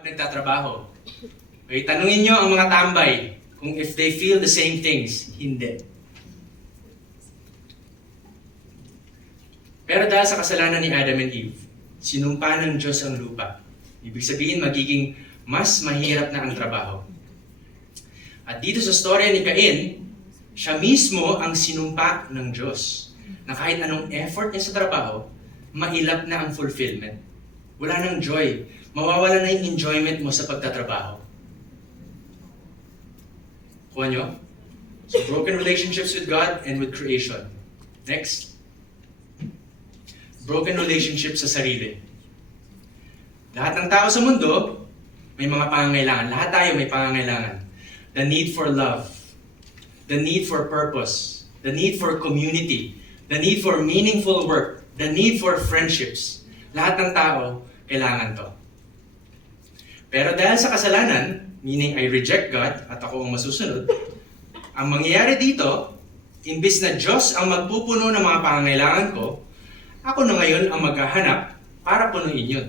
Nagtatrabaho. Okay, tanungin nyo ang mga tambay kung if they feel the same things. Hindi. Pero dahil sa kasalanan ni Adam and Eve, sinumpa ng Diyos ang lupa. Ibig sabihin, magiging mas mahirap na ang trabaho. At dito sa storya ni Cain, siya mismo ang sinumpa ng Diyos na kahit anong effort niya sa trabaho, mailap na ang fulfillment. Wala nang joy. Mawawala na yung enjoyment mo sa pagtatrabaho. Kuha nyo? So, broken relationships with God and with creation. Next. Broken relationships sa sarili. Lahat ng tao sa mundo, may mga pangangailangan. Lahat tayo may pangangailangan. The need for love. The need for purpose. The need for community. The need for meaningful work. The need for friendships. Lahat ng tao, kailangan to. Pero dahil sa kasalanan, meaning I reject God at ako ang masusunod, ang mangyayari dito, imbis na Diyos ang magpupuno ng mga pangangailangan ko, ako na ngayon ang maghahanap para punuin yun.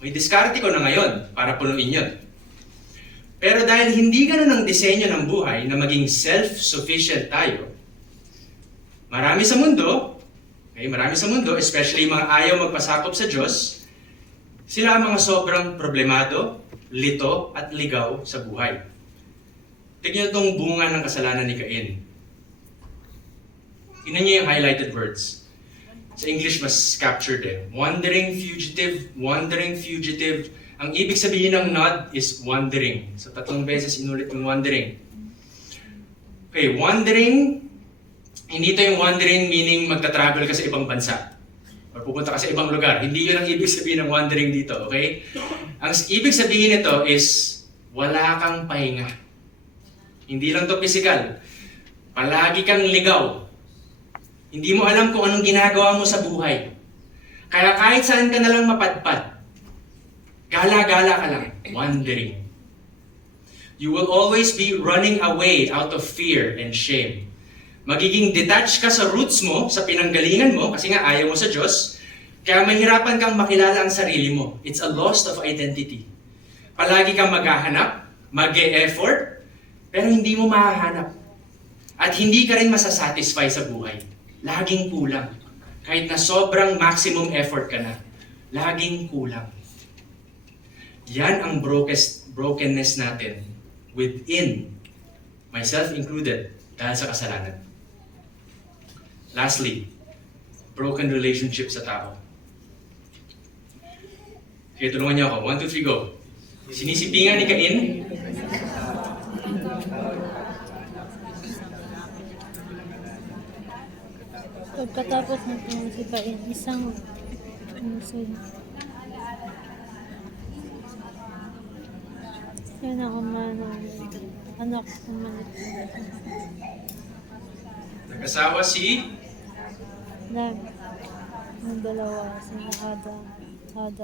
May diskarte ko na ngayon para punuin yun. Pero dahil hindi ganun ang disenyo ng buhay na maging self-sufficient tayo, marami sa mundo, especially mga ayaw magpasakop sa Diyos, sila ang mga sobrang problemado, lito, at ligaw sa buhay. Tignan itong bunga ng kasalanan ni Cain. Tignan niyo yung highlighted words. Sa English, mas captured eh. Wandering fugitive, wandering fugitive. Ang ibig sabihin ng nod is wandering. So 3 beses inulit yung wandering. Okay, wandering, hindi ito yung wandering meaning magta-travel ka sa ibang bansa. O pupunta ka sa ibang lugar. Hindi yun ang ibig sabihin ng wandering dito, okay? Ang ibig sabihin nito is wala kang pahinga. Hindi lang to physical. Palagi kang ligaw. Hindi mo alam kung anong ginagawa mo sa buhay. Kaya kahit saan ka na lang mapadpad, gala-gala ka lang, wandering. You will always be running away out of fear and shame. Magiging detached ka sa roots mo, sa pinanggalingan mo, kasi nga ayaw mo sa Diyos, kaya mahirapan kang makilala ang sarili mo. It's a loss of identity. Palagi kang maghahanap, mag-e-effort, pero hindi mo mahahanap. At hindi ka rin masasatisfy sa buhay. Laging kulang. Kahit na sobrang maximum effort ka na, laging kulang. Yan ang brokenness natin within, myself included, dahil sa kasalanan. Lastly, broken relationship sa tao. Sige, tulungan niyo ako. 1, 2, 3, go. Sinisipingan ni Cain. Pagkatapos ng pinasipain, isang yan ako anak ko Nag-asawa si ng dalawa, si Ada at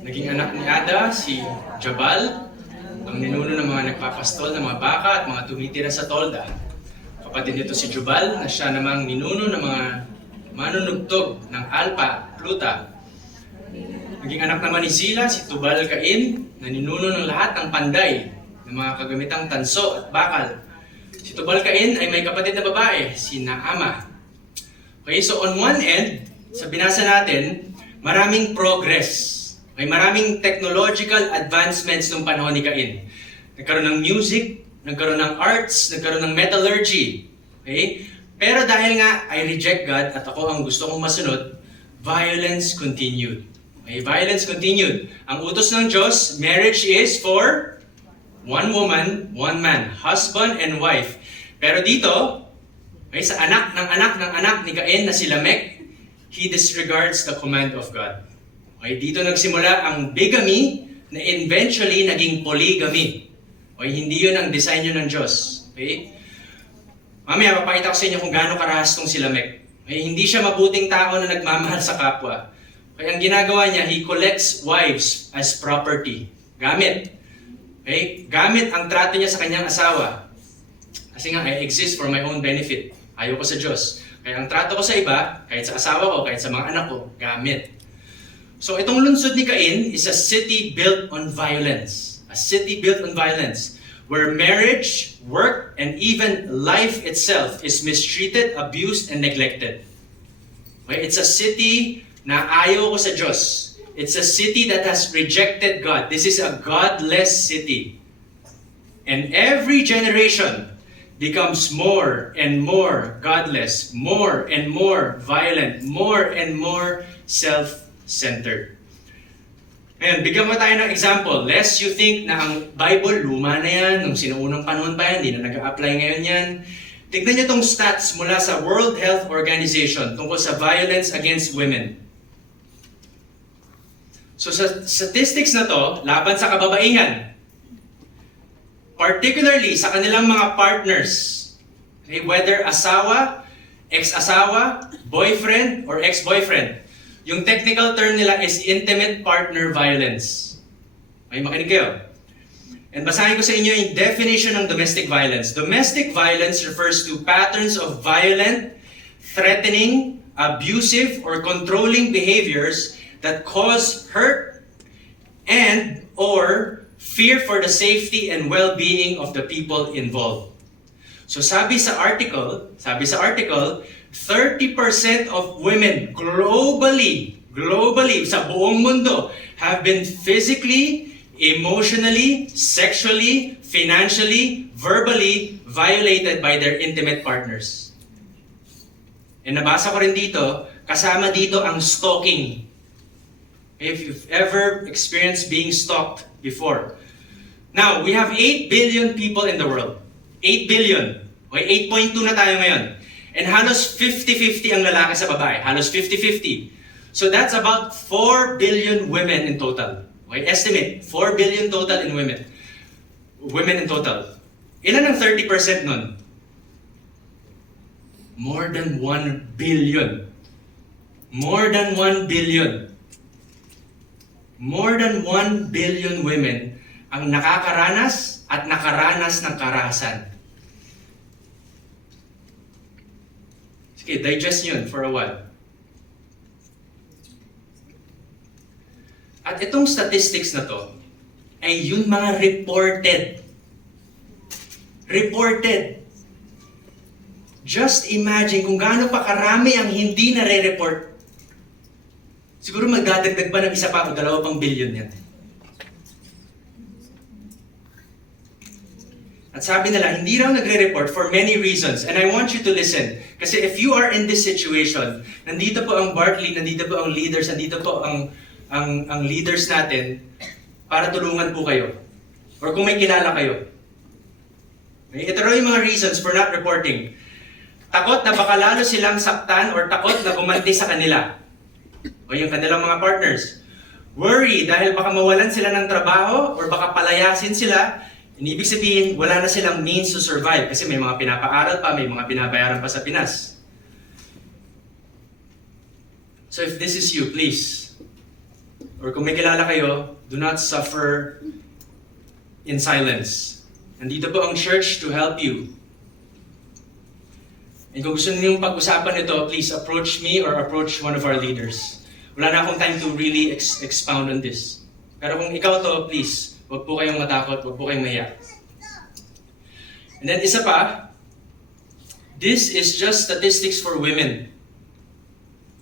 naging anak ni Ada, si Jabal, ang ninuno ng mga nagpapastol ng mga baka at mga tumitira sa tolda. Kapatid nito si Jubal, na siya namang ninuno ng mga manunugtog ng Alpa, Pluta. Naging anak naman ni Zila, si Tubal Cain, na ninuno ng lahat ng panday, ng mga kagamitang tanso at bakal. Si Tubal Cain ay may kapatid na babae, si Naama. Okay, so on one end, sa binasa natin, maraming progress. May maraming technological advancements nung panahon ni Cain. Nagkaroon ng music, nagkaroon ng arts, nagkaroon ng metallurgy. Okay? Pero dahil nga I reject God at ako ang gusto kong masunod, violence continued. Okay? Violence continued. Ang utos ng Diyos, marriage is for one woman, one man, husband and wife. Pero dito, okay, sa anak ni Cain na si Lamech, he disregards the command of God. Okay, dito nagsimula ang bigamy na eventually naging polygamy. Okay, hindi yun ang disenyo ng Diyos. Okay? Mamaya, papakita ko sa inyo kung gaano karahas tong si Lamech. Okay, hindi siya mabuting tao na nagmamahal sa kapwa. Okay, ang ginagawa niya, he collects wives as property. Gamit. Okay? Gamit ang trato niya sa kanyang asawa. Kasi nga, I exist for my own benefit. Ayaw ko sa Diyos. Kaya ang trato ko sa iba, kahit sa asawa ko, kahit sa mga anak ko, gamit. So itong lungsod ni Cain is a city built on violence. A city built on violence. Where marriage, work, and even life itself is mistreated, abused, and neglected. Okay? It's a city na ayaw ko sa Diyos. It's a city that has rejected God. This is a godless city. And every generation becomes more and more godless, more and more violent, more and more self-centered. Ngayon, bigyan mo tayo ng example. Lest you think na ang Bible, luma na yan, nung sinuunang panahon pa yan, hindi na nag-a-apply ngayon yan. Tignan niyo itong stats mula sa World Health Organization tungkol sa violence against women. So sa statistics na to, laban sa kababaihan, particularly sa kanilang mga partners, okay, whether asawa, ex-asawa, boyfriend, or ex-boyfriend, yung technical term nila is intimate partner violence. Okay, makinig kayo. And basahin ko sa inyo yung definition ng domestic violence. Domestic violence refers to patterns of violent, threatening, abusive, or controlling behaviors that cause hurt and or fear for the safety and well-being of the people involved. So sabi sa article, 30% of women globally sa buong mundo have been physically, emotionally, sexually, financially, verbally violated by their intimate partners. And nabasa ko rin dito, kasama dito ang stalking. If you've ever experienced being stalked before. Now, we have 8 billion people in the world. 8 billion. Okay, 8.2 na tayo ngayon. And halos 50-50 ang lalaki sa babae. Halos 50-50. So that's about 4 billion women in total. Okay, estimate, 4 billion total in women. Women in total. Ilan ang 30% nun? More than 1 billion. More than 1 billion. More than 1 billion women ang nakakaranas at nakaranas ng karahasan. Sige, digest yun for a while. At itong statistics na to, ay yun mga reported. Reported. Just imagine kung gaano pa karami ang hindi nare-report. Siguro magdadagdag pa ng isa pa o 2 pang billion yan. At sabi nila, hindi raw nagre-report for many reasons. And I want you to listen. Kasi if you are in this situation, nandito po ang Bartley, nandito po ang leaders, nandito po ang leaders natin para tulungan po kayo. Or kung may kilala kayo. Okay? Ito raw yung mga reasons for not reporting. Takot na baka lalo silang saktan or takot na gumanti sa kanila. O yung kanilang mga partners. Worry dahil baka mawalan sila ng trabaho or baka palayasin sila. Ibig sabihin, wala na silang means to survive kasi may mga pinapaaral pa, may mga binabayaran pa sa Pinas. So if this is you, please, or kung may kilala kayo, do not suffer in silence. Nandito po ang church to help you. And kung gusto niyo pag-usapan ito, please approach me or approach one of our leaders. Wala na akong time to really expound on this. Pero kung ikaw to, please, huwag po kayong matakot, huwag po kayong mahiya. And then isa pa, this is just statistics for women.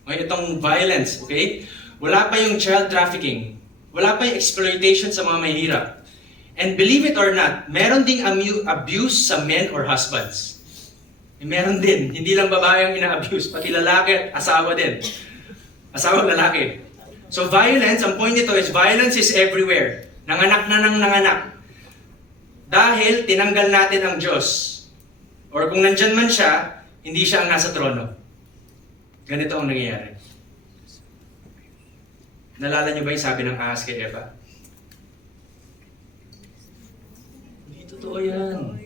Okay, itong violence, okay? Wala pa yung child trafficking. Wala pa yung exploitation sa mga mahihirap. And believe it or not, meron ding abuse sa men or husbands. Meron din. Hindi lang babae ang ina-abuse, pati lalaki at asawa din. Asawa lalaki. So violence, ang point nito is violence is everywhere. Nanganak na ng nanganak. Dahil tinanggal natin ang Diyos. Or kung nandyan man siya, hindi siya ang nasa trono. Ganito ang nangyayari. Nalala niyo ba yung sabi ng ahas kay Eva? Hindi totoo yan.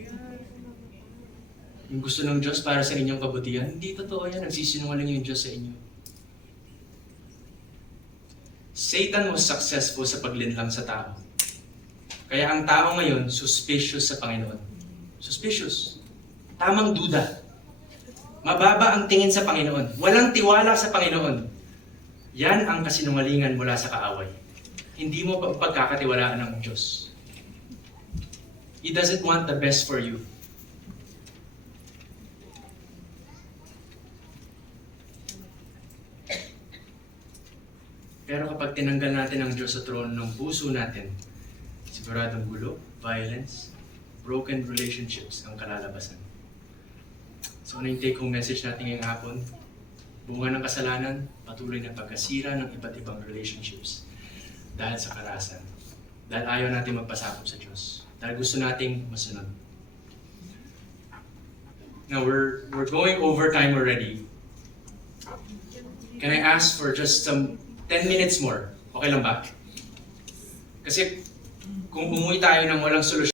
Yung gusto ng Diyos para sa inyong kabutihan, hindi totoo yan. Nagsisinungaling yung Diyos sa inyo. Satan was successful sa paglinlang sa tao. Kaya ang tao ngayon, suspicious sa Panginoon. Suspicious. Tamang duda. Mababa ang tingin sa Panginoon. Walang tiwala sa Panginoon. Yan ang kasinungalingan mula sa kaaway. Hindi mo pagkakatiwalaan ng Diyos. He doesn't want the best for you. Pero kapag tinanggal natin ang Diyos sa trono ng puso natin, siguradong gulo, violence, broken relationships ang kalalabasan. So ano yung take-home message natin ngayong hapon? Bunga ng kasalanan, patuloy na pagkasira ng iba't ibang relationships dahil sa karahasan. Dahil ayaw natin magpasakop sa Diyos. Dahil gusto nating masunod. Now, we're going over time already. Can I ask for just some 10 minutes more? Okay lang ba? Kasi kung umuwi tayo ng walang solusyon,